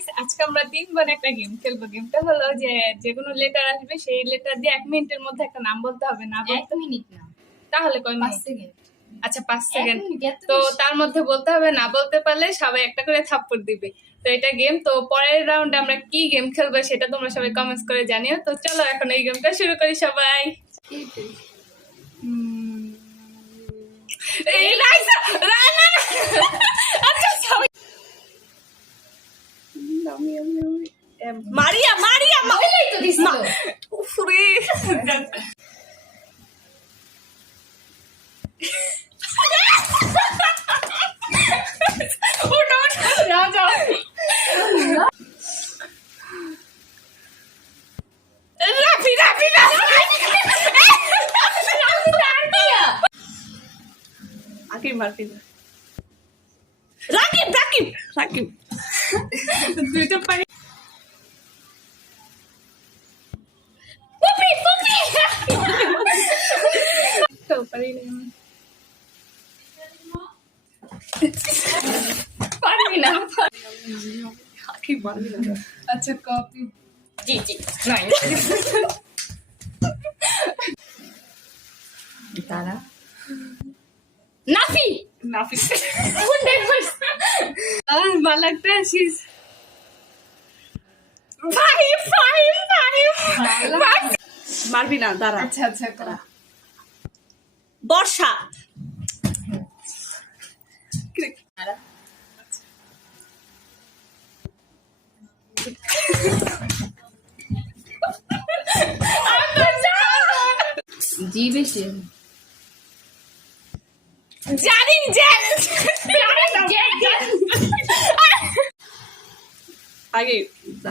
Guys, আজকে আমরা 3 বার একটা গেম খেলবো। গেমটা হলো যে কোনো লেটার আসবে, সেই লেটার দিয়ে 1 মিনিটের মধ্যে একটা নাম বলতে হবে। না বলতে 1 মিনিট না, তাহলে কয় 5 মিনিট? সেকেন্ড। আচ্ছা 5 সেকেন্ড। মিনিট তো তার মধ্যে বলতে হবে, না বলতে পারলে সবাই একটা করে থাপ্পড় দিবে। তো এটা গেম। তো পরের রাউন্ডে আমরা কি গেম খেলবো সেটা তোমরা সবাই কমেন্টস করে জানিও। তো চলো এখন এই গেমটা শুরু করি সবাই। এই রাইসা রানা আচ্ছা সবাই মারিয়া মারিয়া বলেই তো দিছিল। উফরে যাও যাও রাফি রাফি আকিব মারকিব রাকিব রাকিব রাকিব দুইটা পারি পুপি পুপি তো পারি না পারবি না আকিব পারবি না আচ্ছা কপি জি জি নাই তারা নাফি নাফি কোনটা কইছ বালাকটা আসিস ভাই ভাই ভাই মারবি না দাঁড়া আচ্ছা আচ্ছা করা বর্ষা তারা জি বেশি জানিন জেন আগে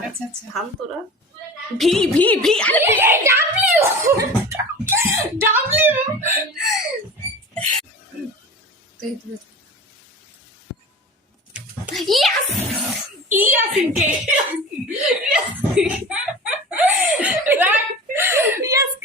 আচ্ছা আচ্ছা থাম তোরা ভি ভি ভি আরে ডাব্লিউ ডাব্লিউ ইয়েস ইয়েস কে